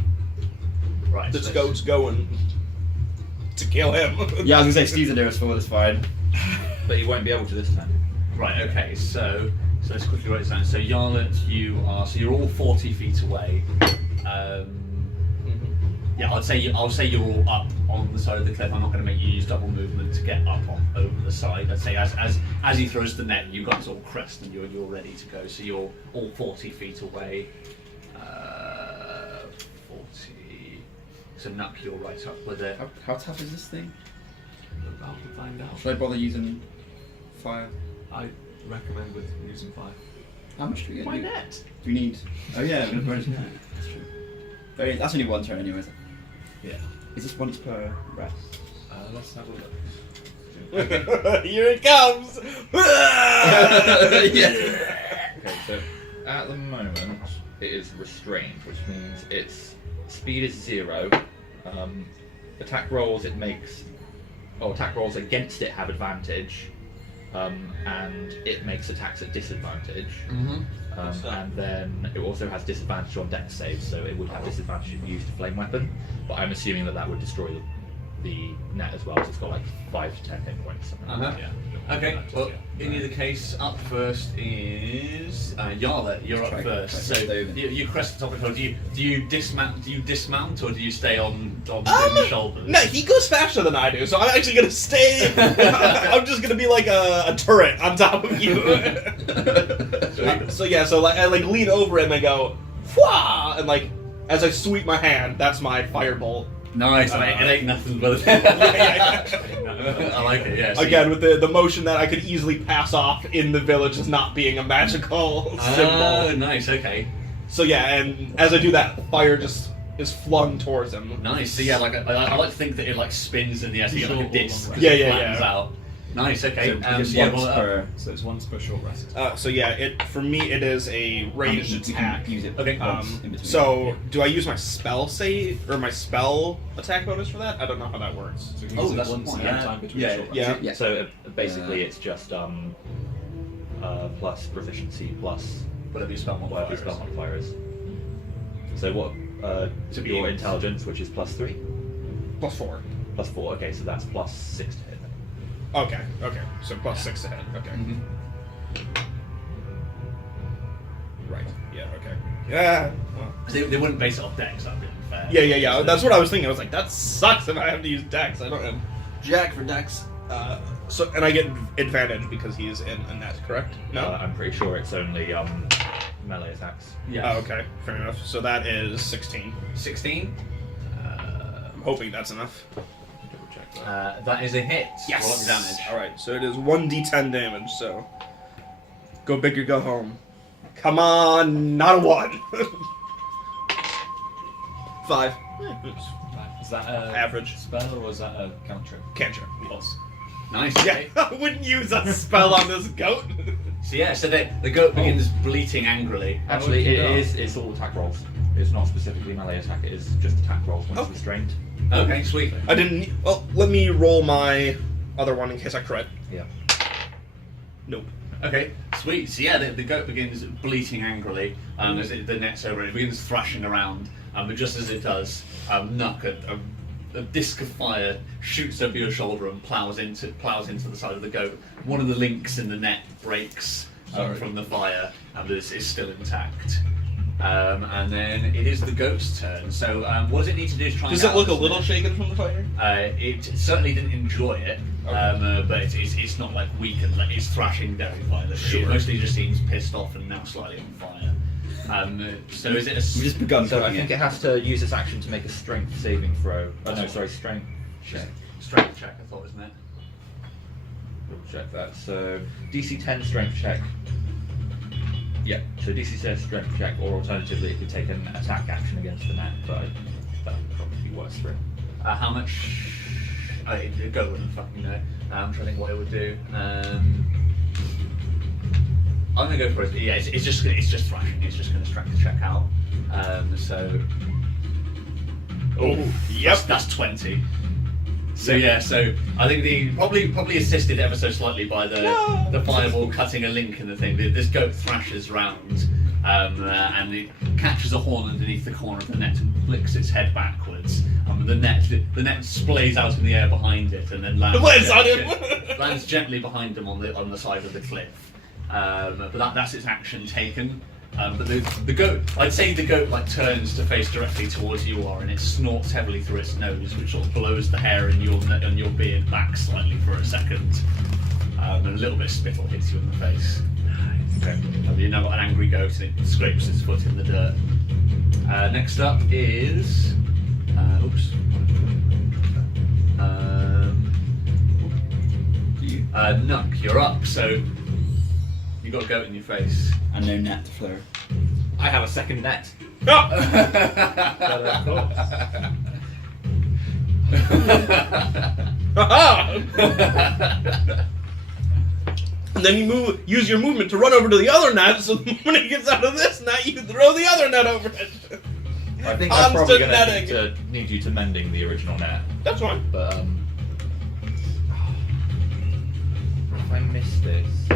Right. This so goat's going to kill him. Yeah, I was gonna say Steve's the nearest forward. It's fine. But you won't be able to this time. Right. Okay. So let's quickly write this down. So Yarlet, you're all 40 feet away. Yeah, I'll say you're all up on the side of the cliff. I'm not going to make you use double movement to get up over the side. I'd say as he throws the net, you guys all crest and you're ready to go. So you're all 40 feet away. 40. So Nuck, you're right up with it. How tough is this thing? We're about to find out. Should I bother using fire? I recommend with using fire. How much do we get? Why not? Do we need? Oh yeah, we're bonus net. That's true. That's only one turn anyway. Yeah. Is this once per rest? Let's have a look. Here it comes. Okay, so at the moment it is restrained, which means its speed is 0. Attack rolls attack rolls against it have advantage, and it makes attacks at disadvantage. And then it also has disadvantage on dex saves, so it would have disadvantage if you used a flame weapon. But I'm assuming that would destroy the net as well, so it's got like 5 to 10 hit points. Something like that. Yeah. Okay. Well, in either case, up first is Yarlet. You're up first. So you crest the top of the hill. Do you dismount or do you stay on the shoulders? No, he goes faster than I do, so I'm actually gonna stay. I'm just gonna be like a turret on top of you. So I lean over him and go, "Fwah!" And like as I sweep my hand, that's my firebolt. Nice. It ain't nothing but. I like it. Yeah. So Again, with the motion that I could easily pass off in the village as not being a magical symbol. Oh, nice. Okay. So yeah, and as I do that, fire just is flung towards him. Nice. So yeah, like I like to think that it like spins in the air, so you get like a disc. Yeah, it yeah, flattens yeah. out. Nice. Okay. So, just yeah, once well, per, so it's once per short rest. So yeah, for me it is a ranged You can attack. use it Okay. once in between. So do I use my spell save or my spell attack bonus for that? I don't know how that works. So you can Oh, use it that's once one, every yeah. time between Yeah, short rest. Yeah. Yeah. So basically, it's just plus proficiency plus whatever your spell whatever your spell modifier is. So what? To be Your able to- intelligence, which is +3, +4. +4. Okay, so that's +6 to hit. Okay. So +6 to hit. Okay. Mhm. Right. Yeah. Okay. Yeah. Well. They wouldn't base it off dex. That'd be unfair. Yeah. That's what I was thinking. I was like, that sucks if I have to use Dex. I don't have Jack for Dex. So and I get advantage because he's in a net, correct? No. I'm pretty sure it's only melee attacks. Yeah. Oh, okay. Fair enough. So that is 16. 16. I'm hoping that's enough. Double check that. That is a hit. Roll up your damage. All right. So it is 1d10 damage. So go big or go home. Come on, not a 1. 5. Is that a Average. spell or is that a cantrip? Cantrip. Plus. Nice. Yeah, Okay. I wouldn't use a spell on this goat. So yeah, so the goat begins bleating angrily. Actually, would you it know? is. It's all attack rolls. It's not specifically melee attack. It is just attack rolls once Oh. restrained. Okay, sweet. I didn't. Well, let me roll my other one in case I crit. Yeah. Nope. Okay, sweet. So yeah, the goat begins bleating angrily as the net's over. It begins thrashing around, but just as it does, Nuck, a disc of fire shoots over your shoulder and plows into the side of the goat. One of the links in the net breaks from the fire, but it's still intact. And then it is the goat's turn. So what does it need to do to try? Does and it look a balance little it? shaken from the fire? It certainly didn't enjoy it, but it's not like weak and it's thrashing very violently. Sure. It mostly just seems pissed off and now slightly on fire. So is it a We've just begun So I cooking think it. it has to use its action to make a strength saving throw. Oh no, sorry, strength check. strength check? I thought, wasn't it? Double check that. So DC 10 strength check. Yeah. So DC 10 strength check, or alternatively, it could take an attack action against the net, but that would probably be worse for it. How much? A goat wouldn't fucking know. I'm trying to think what it would do. I'm gonna go for it. Yeah, it's just thrashing. It's just gonna strength check out. So. Oh, Yep. That's 20. So yeah, so I think the probably assisted ever so slightly by the fireball cutting a link in the thing. This goat thrashes round, and it catches a horn underneath the corner of the net and flicks its head backwards. The net splays out in the air behind it and then lands on him. lands gently behind him on the side of the cliff. But that's its action taken. But the goat, I'd say the goat like turns to face directly towards you are, and it snorts heavily through its nose, which sort of blows the hair in your beard back slightly for a second, and a little bit of spittle hits you in the face. Okay. You've now got an angry goat, and it scrapes its foot in the dirt. Next up is, oops. Nuck, you're up. So you got a goat in your face. And no net to flare. I have a second net. No! But of course. And then you use your movement to run over to the other net, so when it gets out of this net, you throw the other net over it. I think I'm probably Constant going netting. to need you to mending the original net. That's fine. But if I miss this, I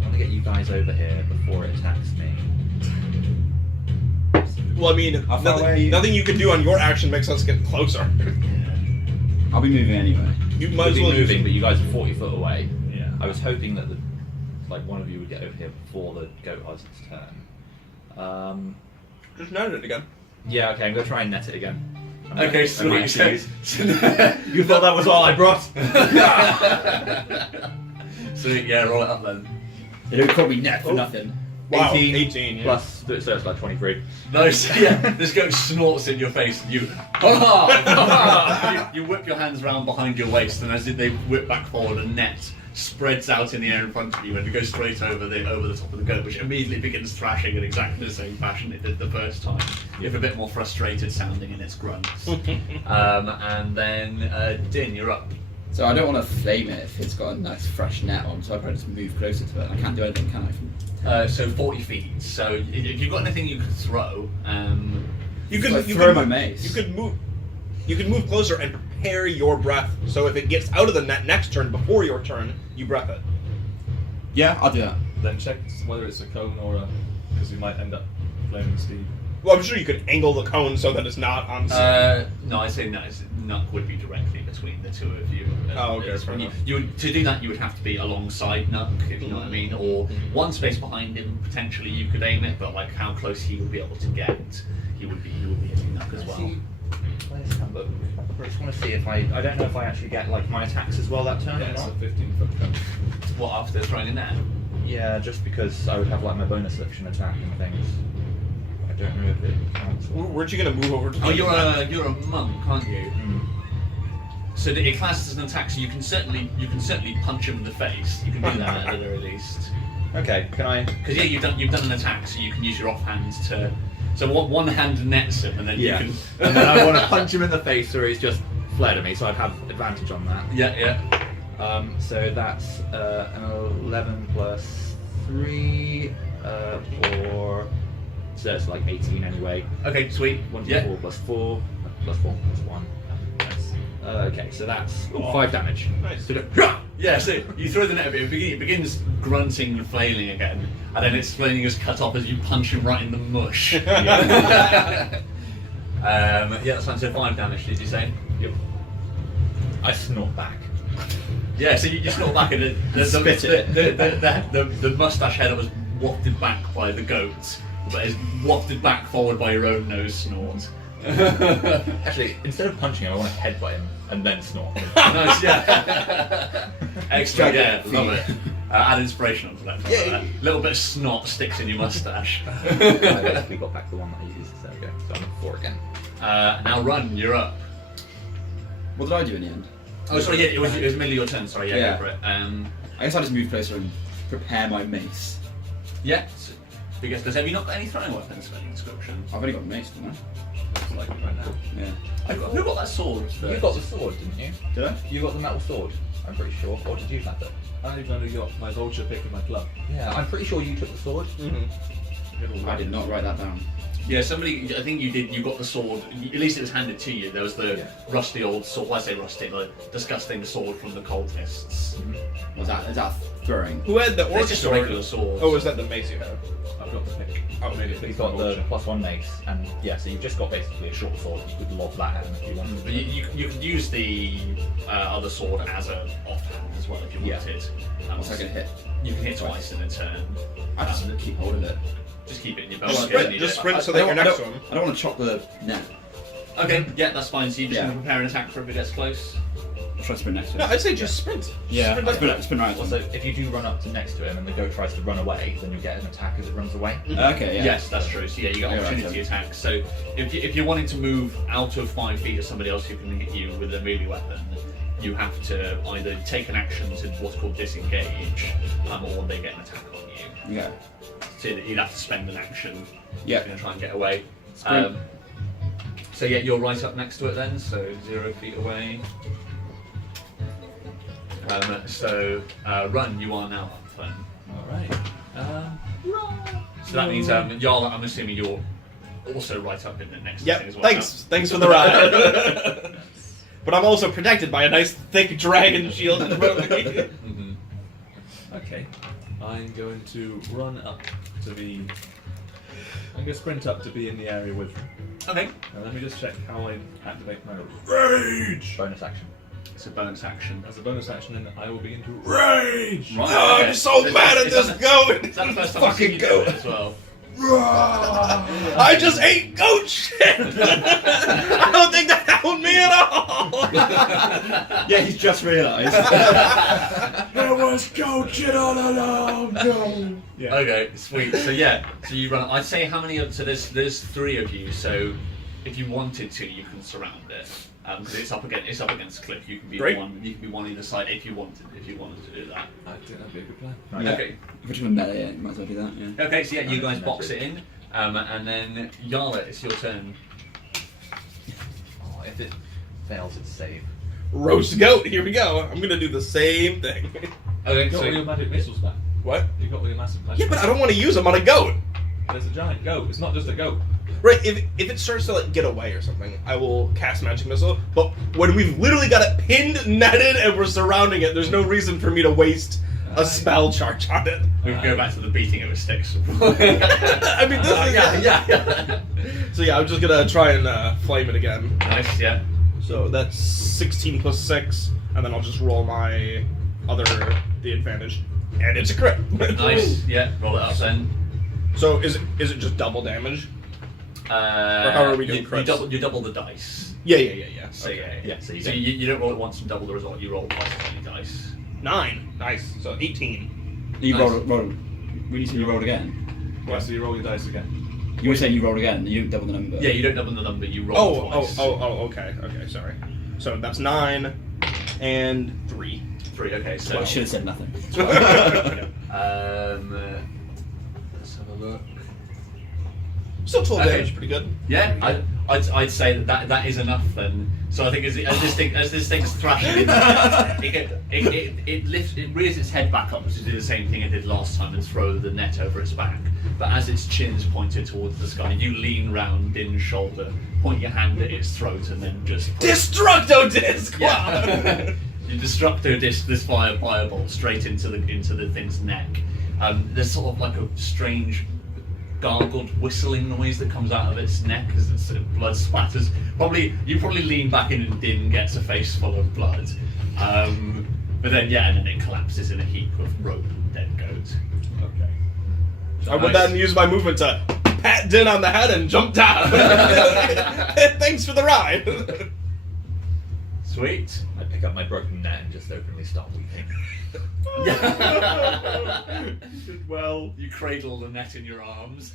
want to get you guys over here before it attacks me. Well, I mean, How far away are you? nothing you can do on your action makes us get closer. I'll be moving anyway. You Might might as be well moving, use but you guys are 40 foot away. Yeah. I was hoping that one of you would get over here before the goat has its turn. Just net it again. Yeah, okay, I'm going to try and net it again. Okay, I might sweet. actually you thought that was all I brought? Sweet, yeah, roll it up then. They don't call me net for nothing. Wow, 18 18, yeah. Plus, so it's like 23. No, so yeah, this goat snorts in your face and you you whip your hands around behind your waist, and as they whip back forward, a net spreads out in the air in front of you and it goes straight over the top of the goat, which immediately begins thrashing in exactly the same fashion it did the first time, with a bit more frustrated sounding in its grunts. And then Din, you're up. So I don't want to flame it if it's got a nice fresh net on, so I probably just move closer to it. I can't do anything, can I? So 40 feet. So if you've got anything you could throw, You could Like throw my mace. You could move. You can move closer and prepare your breath. So if it gets out of the net next turn before your turn, you breath it. Yeah, I'll do that. Then check whether it's a cone or a, because we might end up flaming Steve. Well, I'm sure you could angle the cone so that it's not on. no, I say nut would be directly between the two of you. Oh, okay, It's- fair enough. you would, to do that, you would have to be alongside Nuck, if you know what I mean, or one space behind him. Potentially, you could aim it, but like how close he would be able to get, he would be hitting Nuck as well. Where's Hamburg? I just want to see if I don't know if I actually get like my attacks as well that turn Yeah, or it's a not. 15-foot cone. What after throwing a net? Yeah, just because I would have like my bonus action attack and things. I don't know if it counts. Weren't you gonna move over to? Oh, the you're net? a monk, aren't you? Mm. So it classes as an attack. So you can certainly punch him in the face. You can do that at the very least. Okay, can I? Because yeah, you've done an attack, so you can use your offhand to. So one hand nets him, and then Yeah. you can. And then I want to punch him in the face, or he's just flared at me, so I'd have advantage on that. Yeah. So that's an 11 plus 3, 4. So that's like 18 anyway. Okay, sweet. 1 Yeah. 4 plus 4 plus 4 plus 1. Okay, so that's 5 damage. Nice. So the- Yeah, so you throw the net a bit, it begins grunting and flailing again, and then its flailing is cut off as you punch him right in the mush. Yeah, that's fine. So 5 damage, did you say? Yep. I snort back. Yeah, so you snort back and Spit it. the mustache head that was wafted back by the goats, but is wafted back forward by your own nose snort. Actually, instead of punching him, I want to headbutt him and then snort. Nice, yeah. Extra, Drag yeah, it. love it. Add inspiration onto that. Yeah. A little bit of snot sticks in your mustache. I basically got back the one that I used, so okay. So I'm at 4 again. Now run, you're up. What did I do in the end? Oh, sorry, yeah, it was middle of your turn. Sorry, yeah, Yeah. go for it. I guess I just move closer and prepare my mace. Yeah. So, because have you not got any throwing weapons for the inscription? I've only got mace, don't I? It's like right now. Yeah. Who got that sword? You got the sword, didn't you? Did I? You got the metal sword, I'm pretty sure. Or did you have it? I've only got my vulture pick and my club. Yeah, I'm pretty sure you took the sword. I did not write that down. Yeah, somebody. I think you did. You got the sword. At least it was handed to you. There was the Yeah. rusty old sword. Well, I say rusty, the disgusting sword from the cultists. Is that throwing? Who had the orc It's just a sword? regular sword. Oh, is that the mace you have? I've got the pick. Oh, Maybe He's got the +1 mace, and yeah, so you've just got basically a short sword. You could lob that at him if you wanted. But you could use the other sword as a offhand as well if you Yeah. wanted. What's I gonna hit? You can hit twice in a turn. I just keep hold of it. Just keep it in your Just belt. sprint, just sprint so that you're next to him. I don't want to chop the net. Okay, yeah, that's fine. So you just Yeah. gonna prepare an attack for if it gets close. I'll try to sprint next to No, it. I'd say just sprint. Yeah, Sprint I'll next sprint right. Also, if you do run up to next to him and the goat tries to run away, then you get an attack as it runs away. Okay, yeah. Yes, that's true. So yeah, you got Yeah, right, opportunity attacks. So if you're wanting to move out of 5 feet of somebody else who can hit you with a melee weapon, you have to either take an action to what's called disengage, or they get an attack on you. Yeah. So you'd have to spend an action. Yeah. If you're gonna try and get away. Sprint. So yeah, you're right up next to it then. So 0 feet away. Run. You are now up then. Alright. So that means Jarl. I'm assuming you're also right up in the next thing as Yep, well. thanks for the ride. But I'm also protected by a nice thick dragon shield in front of me. Mhm. Okay. I'm going to run up to be. I'm going to sprint up to be in the area with him. Okay. Now let me just check how I activate my rage. Bonus action. It's a bonus action. As a bonus action, then I will begin to rage. Right, Oh, okay. I'm so mad at Is this that- goat! Is that the first time I've seen you do it as well? I just ate goat shit! I don't think that helped me at all! Yeah, he's just realised. There was goat shit all along. No. Yeah. Okay, sweet. So yeah, so you run. I'd say how many? So there's 3 of you. So if you wanted to, you can surround it because it's up against the cliff. You can be Great. one. You can be one either side if you wanted to do that. I think that'd be a good plan. Yeah. Okay. If we're trying to melee it, might as well do that, yeah. Okay. So yeah, you guys box it in, and then Yara, it's your turn. Oh, if it fails its save. roast goat. Here we go. I'm gonna do the same thing. Okay, You got so all your magic missiles back. What? You got all your massive magic Yeah, but I don't want to use them on a goat. There's a giant goat. It's not just a goat. Right, if it starts to like get away or something, I will cast magic missile. But when we've literally got it pinned, netted, and we're surrounding it, there's no reason for me to waste a spell charge on it. we can go back to the beating it with sticks. I mean, this is yeah. So yeah, I'm just gonna try and flame it again. Nice, yeah. So that's 16 plus 6, and then I'll just roll the advantage, and it's a crit. Nice, yeah. Roll it up then. So is it just double damage? Or how are we doing crits? You double the dice. Yeah. So Okay. yeah. So you So don't- you don't roll it once and double the result. You roll twice as many dice. 9. Nice. So 18. You Nice. rolled. When you said you rolled again, Yeah, so you roll your dice again. you were saying you rolled again. You don't double the number. Yeah, you don't double the number. You roll twice. Okay. Sorry. So that's 9 and 3. 3. Okay, so Well, I should have said nothing. let's have a look. Still 12 Okay. damage, pretty good. Yeah, I'd say that is enough then. So I think as this thing's thrashing in there, it lifts, it rears its head back up, to do the same thing it did last time and throw the net over its back. But as its chin's pointed towards the sky, you lean round in shoulder, point your hand at its throat, and then just Destructo disc! Yeah. You destructo disc this firebolt straight into the thing's neck. There's sort of like a strange gargled whistling noise that comes out of its neck as its blood splatters. You probably lean back in and Din gets a face full of blood. But then and then it collapses in a heap of rope and dead goat. Okay. I would then use my movement to pat Din on the head and jump down. Thanks for the ride. Sweet. I pick up my broken net and just openly start weeping. Well, you cradle the net in your arms.